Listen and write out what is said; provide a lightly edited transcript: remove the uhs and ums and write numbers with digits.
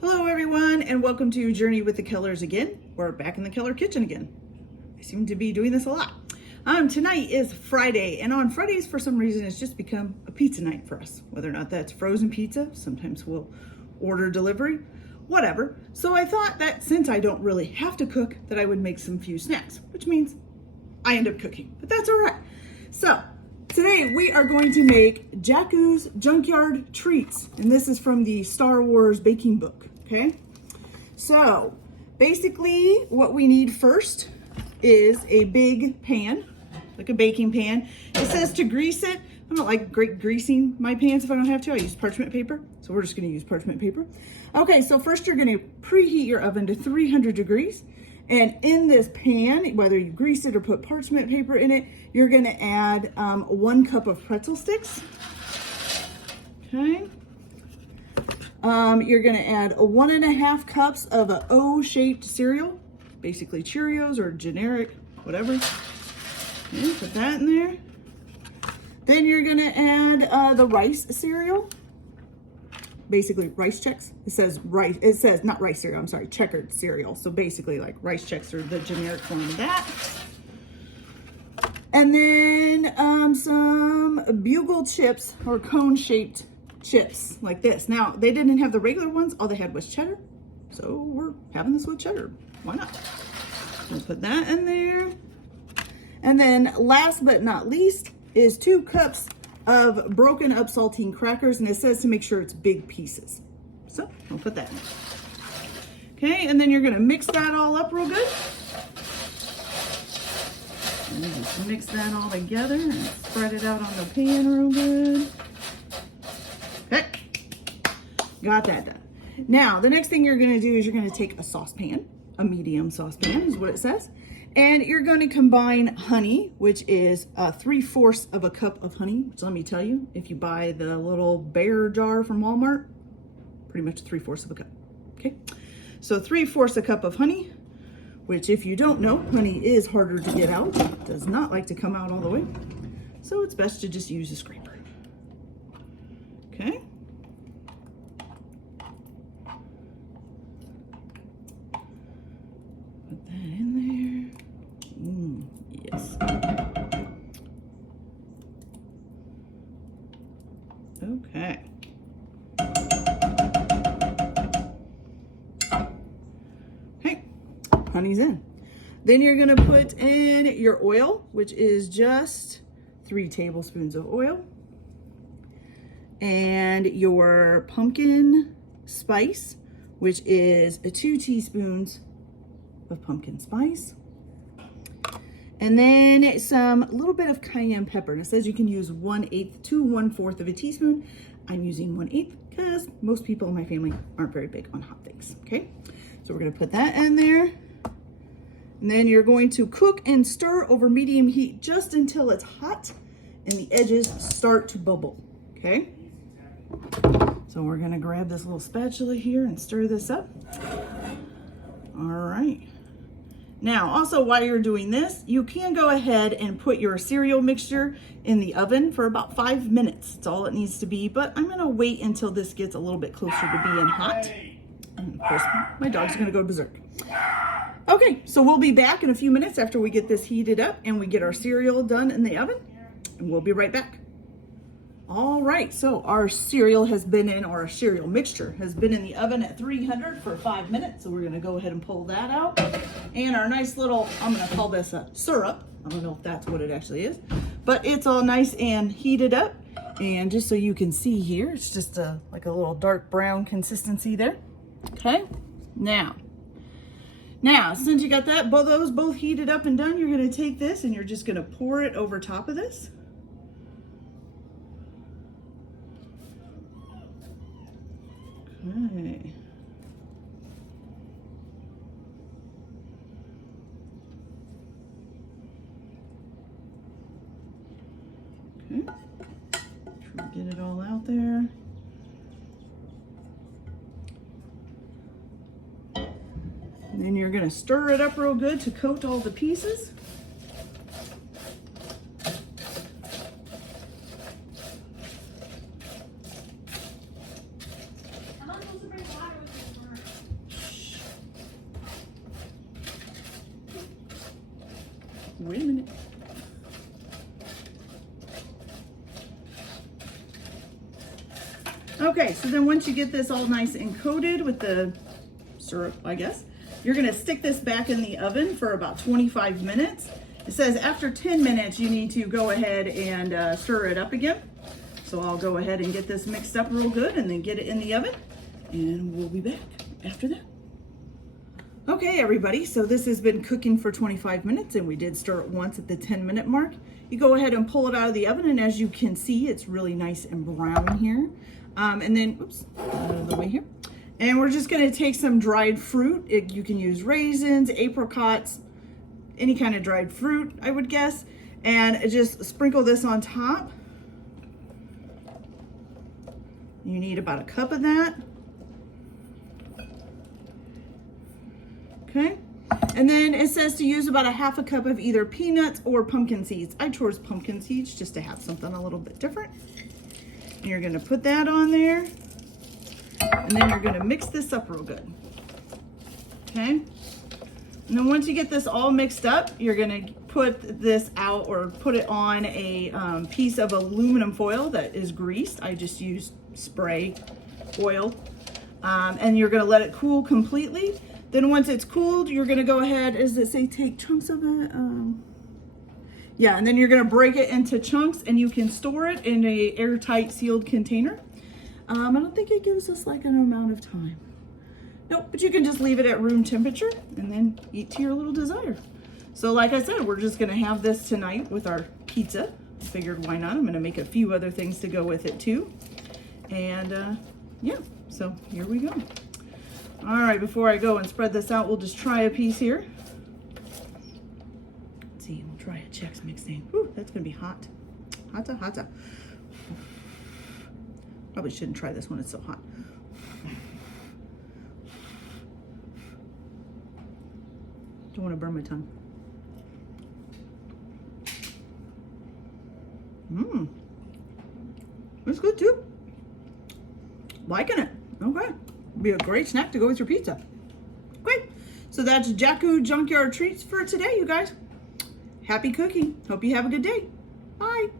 Hello everyone, and welcome to Journey with the Kellers again. We're back in the Keller kitchen again. I seem to be doing this a lot. Tonight is Friday, and on Fridays for some reason it's just become a pizza night for us. Whether or not that's frozen pizza, sometimes we'll order delivery, whatever. So I thought that since I don't really have to cook, that I would make some few snacks, which means I end up cooking, but that's all right. So today we are going to make Jakku's Junkyard treats, and this is from the Star Wars baking book. Okay, so basically what we need first is a big pan, like a baking pan. It says to grease it. I don't like greasing my pans if I don't have to. I use parchment paper, so we're just going to use parchment paper. Okay, so first you're going to preheat your oven to 300 degrees. And in this pan, whether you grease it or put parchment paper in it, you're going to add 1 cup of pretzel sticks. Okay. You're going to add 1.5 cups of an O-shaped cereal, basically Cheerios or generic, whatever. Okay, put that in there. Then you're going to add the rice cereal, basically Rice Chex. It says rice, it says not rice cereal, I'm sorry, checkered cereal. So basically like Rice Chex or the generic form of that. And then some bugle chips or cone-shaped chips like this. Now, they didn't have the regular ones. All they had was cheddar. So we're having this with cheddar. Why not? We'll put that in there. And then last but not least is 2 cups of broken up saltine crackers. And it says to make sure it's big pieces. So we'll put that in. Okay, and then you're going to mix that all up real good. And just mix that all together and spread it out on the pan real good. Okay, got that done. Now, the next thing you're going to do is you're going to take a saucepan, a medium saucepan is what it says, and you're going to combine honey, which is 3/4 of a cup of honey, which let me tell you, if you buy the little bear jar from Walmart, pretty much 3/4 of a cup. Okay, so 3/4 a cup of honey, which if you don't know, honey is harder to get out. It does not like to come out all the way. So it's best to just use a scraper. Okay. Put that in there. Yes. Okay. Okay. Honey's in. Then you're going to put in your oil, which is just 3 tablespoons of oil. And your pumpkin spice, which is 2 teaspoons of pumpkin spice. And then some little bit of cayenne pepper. And it says you can use 1/8 to 1/4 of a teaspoon. I'm using 1/8 because most people in my family aren't very big on hot things. Okay, so we're going to put that in there. And then you're going to cook and stir over medium heat just until it's hot and the edges start to bubble. Okay. So we're going to grab this little spatula here and stir this up. All right. Now, also while you're doing this, you can go ahead and put your cereal mixture in the oven for about 5 minutes. That's all it needs to be, but I'm going to wait until this gets a little bit closer to being hot. And of course, my dog's going to go berserk. Okay, so we'll be back in a few minutes after we get this heated up and we get our cereal done in the oven, and we'll be right back. All right, so our cereal has been in, or our cereal mixture has been in the oven at 300 for 5 minutes. So we're gonna go ahead and pull that out. And our nice little, I'm gonna call this a syrup. I don't know if that's what it actually is, but it's all nice and heated up. And just so you can see here, it's just like a little dark brown consistency there. Okay, now, since you got that, those both heated up and done, you're gonna take this and you're just gonna pour it over top of this. Okay. Okay. Try to get it all out there. And then you're going to stir it up real good to coat all the pieces. I'm not supposed to bring water with me. Wait a minute. Okay, so then once you get this all nice and coated with the syrup, I guess, you're gonna stick this back in the oven for about 25 minutes. It says after 10 minutes, you need to go ahead and stir it up again. So I'll go ahead and get this mixed up real good and then get it in the oven, and we'll be back after that. Okay, everybody, so this has been cooking for 25 minutes and we did stir it once at the 10-minute mark. You go ahead and pull it out of the oven, and as you can see, it's really nice and brown here. And then, oops, out of the way here. And we're just gonna take some dried fruit. You can use raisins, apricots, any kind of dried fruit, I would guess. And just sprinkle this on top. You need about a cup of that. Okay. And then it says to use about a half a cup of either peanuts or pumpkin seeds. I chose pumpkin seeds just to have something a little bit different. And you're gonna put that on there. And then you're gonna mix this up real good. Okay? And then once you get this all mixed up, you're gonna put this out or put it on a piece of aluminum foil that is greased. I just used spray oil. And you're gonna let it cool completely. Then once it's cooled, you're gonna go ahead, does it say take chunks of it? Yeah, and then you're gonna break it into chunks and you can store it in a airtight sealed container. I don't think it gives us like an amount of time. Nope, but you can just leave it at room temperature and then eat to your little desire. So like I said, we're just gonna have this tonight with our pizza. I figured why not? I'm gonna make a few other things to go with it too. And yeah, so here we go. All right, before I go and spread this out, we'll just try a piece here. Let's see, we'll try a Chex Mix thing. Whew, that's gonna be hot. Hotta, hotta. Probably shouldn't try this when it's so hot. Don't want to burn my tongue. It's good too. Liking it. Okay. Be a great snack to go with your pizza. Great. So that's Jakku Junkyard treats for today, you guys. Happy cooking. Hope you have a good day. Bye.